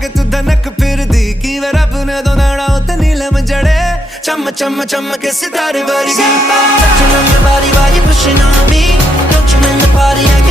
के तू धनक फिर दी की वे रब ने दो नाड़ा उते नीलम जड़े चम चम चम के सितारे वर्गी Touching on your body while you're pushing on me Don't you in the party, I